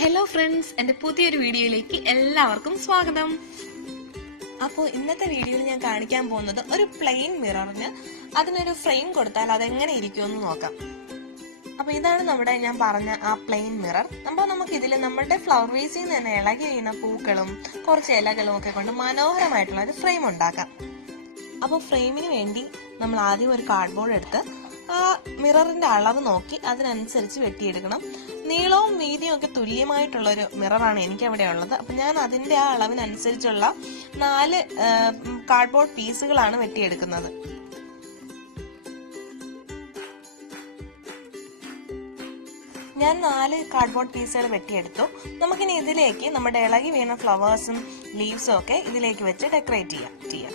Hello friends, എന്റെ പുതിയൊരു വീഡിയോയിലേക്ക് എല്ലാവർക്കും സ്വാഗതം. അപ്പോൾ ഇന്നത്തെ വീഡിയോയിൽ ഞാൻ കാണിക്കാൻ പോകുന്നത് ഒരു പ്ലെയിൻ മിററിന് അതിനൊരു ഫ്രെയിം കൊടുത്താൽ അതെങ്ങനെ ഇരിക്കുമെന്ന് നോക്കാം. അപ്പൊ ഇതാണ് ഞാൻ പറഞ്ഞ ആ പ്ലെയിൻ മിറർ. നമുക്ക് ഇതിൽ നമ്മുടെ ഫ്ലവർ വേസിൽ നിന്ന് തന്നെ ഇളകി വീണ പൂക്കളും കുറച്ച് ഇലകളും ഒക്കെ കൊണ്ട് മനോഹരമായിട്ടുള്ള ഒരു ഫ്രെയിം ഉണ്ടാക്കാം. അപ്പോൾ ഫ്രെയിമിന് വേണ്ടി നമ്മൾ ആദ്യം ഒരു കാർഡ്ബോർഡ് എടുത്ത് ആ മിററിന്റെ അളവ് നോക്കി അതിനനുസരിച്ച് വെട്ടിയെടുക്കണം. നീളവും വീതിയും ഒക്കെ തുല്യമായിട്ടുള്ള ഒരു മിററാണ് എനിക്ക് അവിടെ ഉള്ളത്. അപ്പൊ ഞാൻ അതിന്റെ ആ അളവിനനുസരിച്ചുള്ള 4 കാർഡ്ബോർഡ് പീസുകളാണ് വെട്ടിയെടുക്കുന്നത്. ഞാൻ 4 കാർഡ്ബോർഡ് പീസുകൾ വെട്ടിയെടുത്തു. നമുക്കിനി ഇതിലേക്ക് നമ്മുടെ ഇളകി വീണ ഫ്ലവേഴ്സും ലീവ്സും ഒക്കെ ഇതിലേക്ക് വെച്ച് ഡെക്കറേറ്റ് ചെയ്യാം.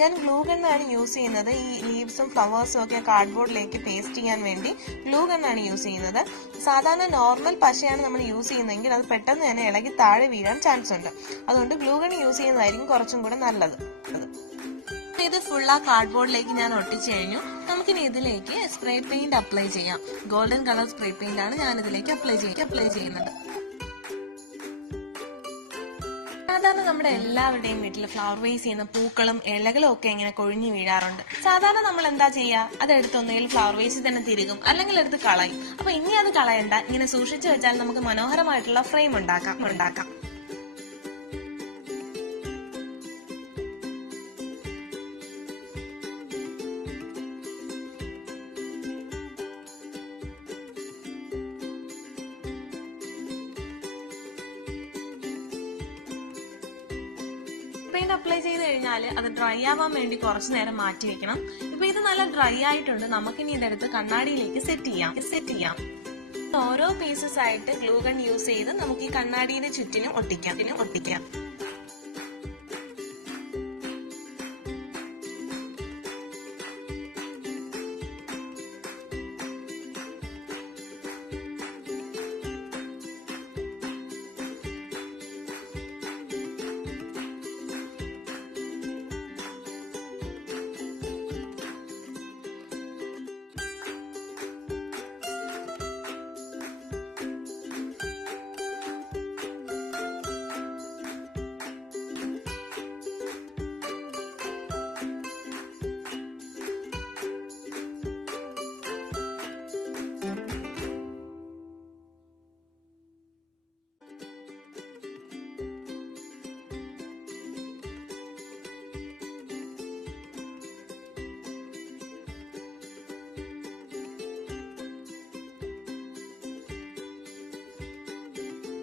ഞാൻ ഗ്ലൂ ഗണ്ണാണ് യൂസ് ചെയ്യുന്നത്. ഈ ലീവ്സും ഫ്ലവേഴ്സും ഒക്കെ കാർഡ്ബോർഡിലേക്ക് പേസ്റ്റ് ചെയ്യാൻ വേണ്ടി ഗ്ലൂ ഗണ്ണാണ് യൂസ് ചെയ്യുന്നത്. സാധാരണ നോർമൽ പശയാണ് നമ്മൾ യൂസ് ചെയ്യുന്നതെങ്കിൽ അത് പെട്ടെന്ന് തന്നെ ഇളകി താഴെ വീഴാൻ ചാൻസ് ഉണ്ട്. അതുകൊണ്ട് ഗ്ലൂ ഗൺ യൂസ് ചെയ്യുന്നതായിരിക്കും കുറച്ചും കൂടെ നല്ലത്. ഇത് ഫുൾ ആ കാർഡ്ബോർഡിലേക്ക് ഞാൻ ഒട്ടിച്ചു കഴിഞ്ഞു. നമുക്കിനി ഇതിലേക്ക് സ്പ്രേ പെയിന്റ് അപ്ലൈ ചെയ്യാം. ഗോൾഡൻ കളർ സ്പ്രേ പെയിന്റ് ആണ് ഞാൻ ഇതിലേക്ക് അപ്ലൈ ചെയ്യുന്നത്. സാധാരണ നമ്മുടെ എല്ലാവരുടെയും വീട്ടിൽ ഫ്ലവർ വേസ് ചെയ്യുന്ന പൂക്കളും ഇലകളും ഒക്കെ ഇങ്ങനെ കൊഴിഞ്ഞു വീഴാറുണ്ട്. സാധാരണ നമ്മൾ എന്താ ചെയ്യുക, അതെടുത്ത് ഒന്നുകിൽ ഫ്ലവർ വേസിൽ തന്നെ തിരികും, അല്ലെങ്കിൽ എടുത്ത് കളയും. അപ്പൊ ഇനി അത് കളയണ്ട, ഇങ്ങനെ സൂക്ഷിച്ചു വെച്ചാൽ നമുക്ക് മനോഹരമായിട്ടുള്ള ഫ്രെയിം ഉണ്ടാക്കാം. പെയിന്റ് അപ്ലൈ ചെയ്ത് കഴിഞ്ഞാൽ അത് ഡ്രൈ ആവാൻ വേണ്ടി കുറച്ചു നേരം മാറ്റി വെക്കണം. ഇപ്പൊ ഇത് നല്ല ഡ്രൈ ആയിട്ടുണ്ട്. നമുക്കിനി ഇതെടുത്ത് കണ്ണാടിയിലേക്ക് സെറ്റ് ചെയ്യാം. ഓരോ പീസസ് ആയിട്ട് ഗ്ലൂ ഗൺ യൂസ് ചെയ്ത് നമുക്ക് ഈ കണ്ണാടിയുടെ ചുറ്റിനും ഒട്ടിക്കാം.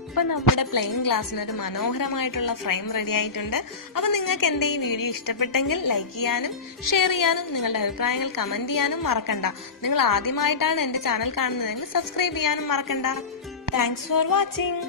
ഇപ്പൊ നമ്മുടെ പ്ലെയിൻ ഗ്ലാസ്സിന് ഒരു മനോഹരമായിട്ടുള്ള ഫ്രെയിം റെഡി ആയിട്ടുണ്ട്. അപ്പൊ നിങ്ങൾക്ക് എന്റെ ഈ വീഡിയോ ഇഷ്ടപ്പെട്ടെങ്കിൽ ലൈക്ക് ചെയ്യാനും ഷെയർ ചെയ്യാനും നിങ്ങളുടെ അഭിപ്രായങ്ങൾ കമന്റ് ചെയ്യാനും മറക്കണ്ട. നിങ്ങൾ ആദ്യമായിട്ടാണ് എന്റെ ചാനൽ കാണുന്നതെങ്കിൽ സബ്സ്ക്രൈബ് ചെയ്യാനും മറക്കണ്ട. Thanks for watching.